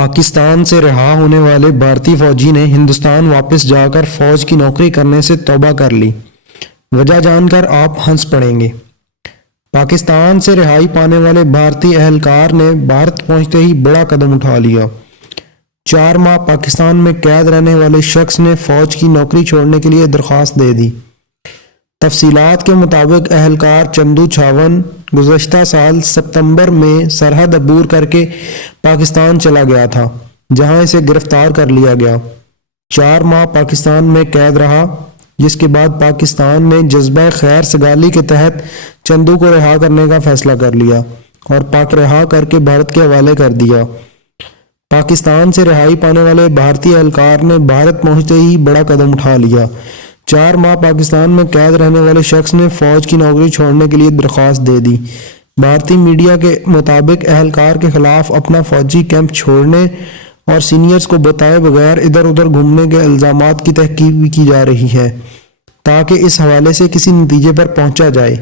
پاکستان سے رہا ہونے والے بھارتی فوجی نے ہندوستان واپس جا کر فوج کی نوکری کرنے سے توبہ کر لی۔ وجہ جان کر آپ ہنس پڑیں گے۔ پاکستان سے رہائی پانے والے بھارتی اہلکار نے بھارت پہنچتے ہی بڑا قدم اٹھا لیا۔ 4 ماہ پاکستان میں قید رہنے والے شخص نے فوج کی نوکری چھوڑنے کے لیے درخواست دے دی۔ تفصیلات کے مطابق اہلکار چندو چھاون گزشتہ سال ستمبر میں سرحد عبور کر کے پاکستان چلا گیا تھا، جہاں اسے گرفتار کر لیا گیا۔ 4 ماہ پاکستان میں قید رہا، جس کے بعد پاکستان نے جذبہ خیر سگالی کے تحت چندو کو رہا کرنے کا فیصلہ کر لیا اور پاک رہا کر کے بھارت کے حوالے کر دیا۔ پاکستان سے رہائی پانے والے بھارتی اہلکار نے بھارت پہنچتے ہی بڑا قدم اٹھا لیا۔ 4 ماہ پاکستان میں قید رہنے والے شخص نے فوج کی نوکری چھوڑنے کے لیے درخواست دے دی۔ بھارتی میڈیا کے مطابق اہلکار کے خلاف اپنا فوجی کیمپ چھوڑنے اور سینئرز کو بتائے بغیر ادھر ادھر گھومنے کے الزامات کی تحقیق بھی کی جا رہی ہے، تاکہ اس حوالے سے کسی نتیجے پر پہنچا جائے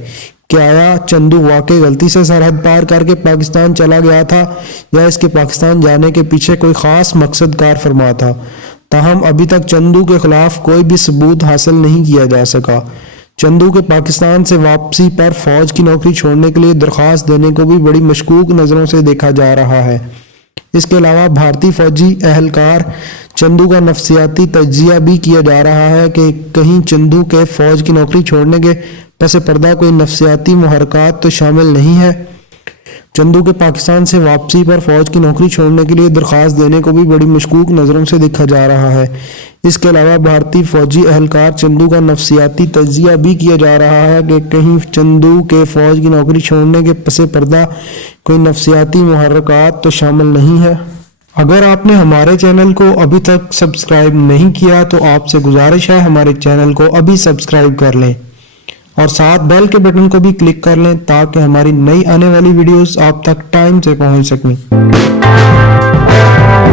کہ آیا چندو واقعی غلطی سے سرحد پار کر کے پاکستان چلا گیا تھا یا اس کے پاکستان جانے کے پیچھے کوئی خاص مقصد کار فرما تھا۔ تاہم ابھی تک چندو کے خلاف کوئی بھی ثبوت حاصل نہیں کیا جا سکا۔ چندو کے پاکستان سے واپسی پر فوج کی نوکری چھوڑنے کے لیے درخواست دینے کو بھی بڑی مشکوک نظروں سے دیکھا جا رہا ہے۔ اس کے علاوہ بھارتی فوجی اہلکار چندو کا نفسیاتی تجزیہ بھی کیا جا رہا ہے کہ کہیں چندو کے فوج کی نوکری چھوڑنے کے پس پردہ کوئی نفسیاتی محرکات تو شامل نہیں ہے۔ چندو کے پاکستان سے واپسی پر فوج کی نوکری چھوڑنے کے لیے درخواست دینے کو بھی بڑی مشکوک نظروں سے دیکھا جا رہا ہے۔ اس کے علاوہ بھارتی فوجی اہلکار چندو کا نفسیاتی تجزیہ بھی کیا جا رہا ہے کہ کہیں چندو کے فوج کی نوکری چھوڑنے کے پس پردہ کوئی نفسیاتی محرکات تو شامل نہیں ہے۔ اگر آپ نے ہمارے چینل کو ابھی تک سبسکرائب نہیں کیا تو آپ سے گزارش ہے ہمارے چینل کو ابھی سبسکرائب کر لیں اور ساتھ بیل کے بٹن کو بھی کلک کر لیں تاکہ ہماری نئی آنے والی ویڈیوز آپ تک ٹائم سے پہنچ سکیں۔